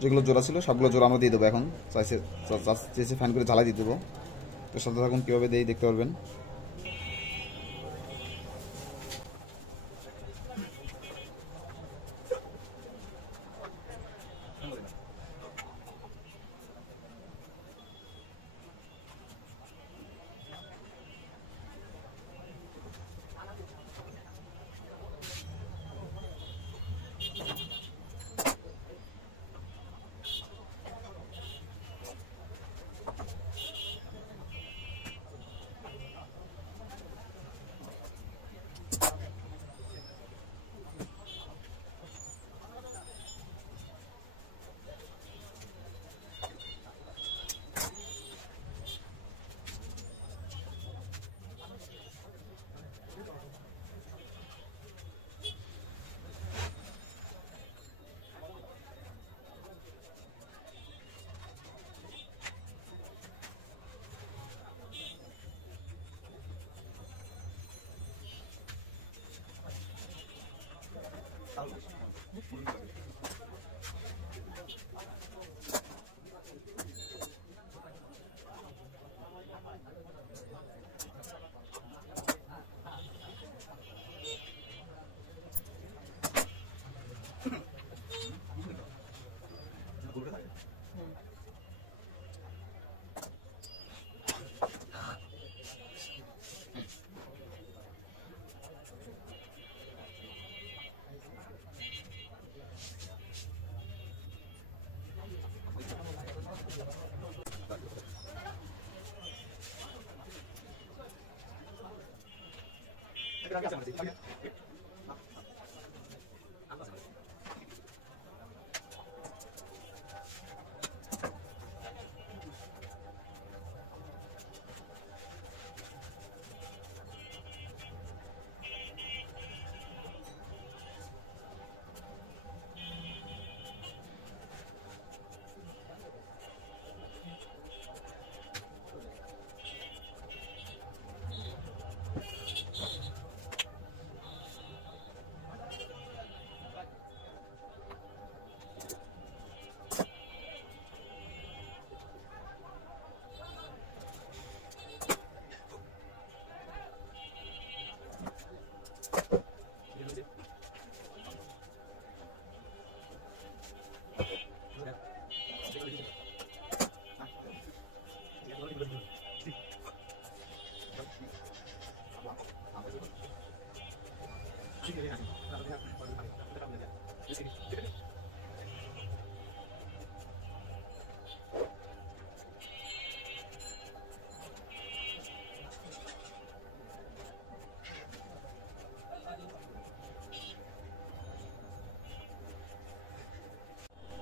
যেগুলো জোড়া ছিল সবগুলো জোড়া আমরা দিয়ে দেবো এখন। চেয়েছে ফ্যান করে জ্বালাই দিয়ে দেবো। তো সাথে থাকুন, কীভাবে দেই দেখতে পারবেন।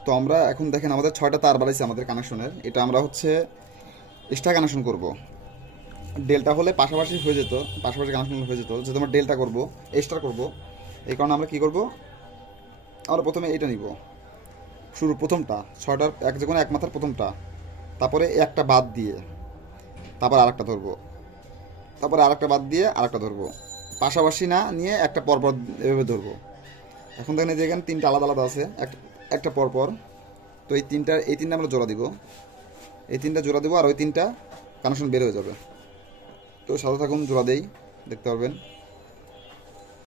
তো আমরা এখন দেখেন আমাদের 6টা তার বাড়াইছে আমাদের কানেকশনের। এটা আমরা হচ্ছে এক্সট্রা কানেকশন করব। ডেল্টা হলে পাশাপাশি হয়ে যেত, পাশাপাশি কানেকশন হয়ে যেত, যেহেতু আমরা ডেল্টা করবো, এক্সট্রা করব। এই কারণে আমরা কী করব, আমরা প্রথমে এইটা নিব, শুরু প্রথমটা 6টার যে কোনো এক মাথার প্রথমটা, তারপরে একটা বাদ দিয়ে তারপর আরেকটা ধরবো, তারপরে আরেকটা বাদ দিয়ে আরেকটা ধরবো, পাশাপাশি না নিয়ে একটা পরপর এভাবে ধরবো। এখন দেখেন এই যে এখানে 3টা আলাদা আলাদা আছে, একটা পরপর। তো এই 3টা আমরা জোড়া দিব, এই 3টা জোড়া দেবো, আর ওই 3টা কানেকশন বের হয়ে যাবে। তো সাথে থাকুন, জোড়া দেই, দেখতে পারবেন।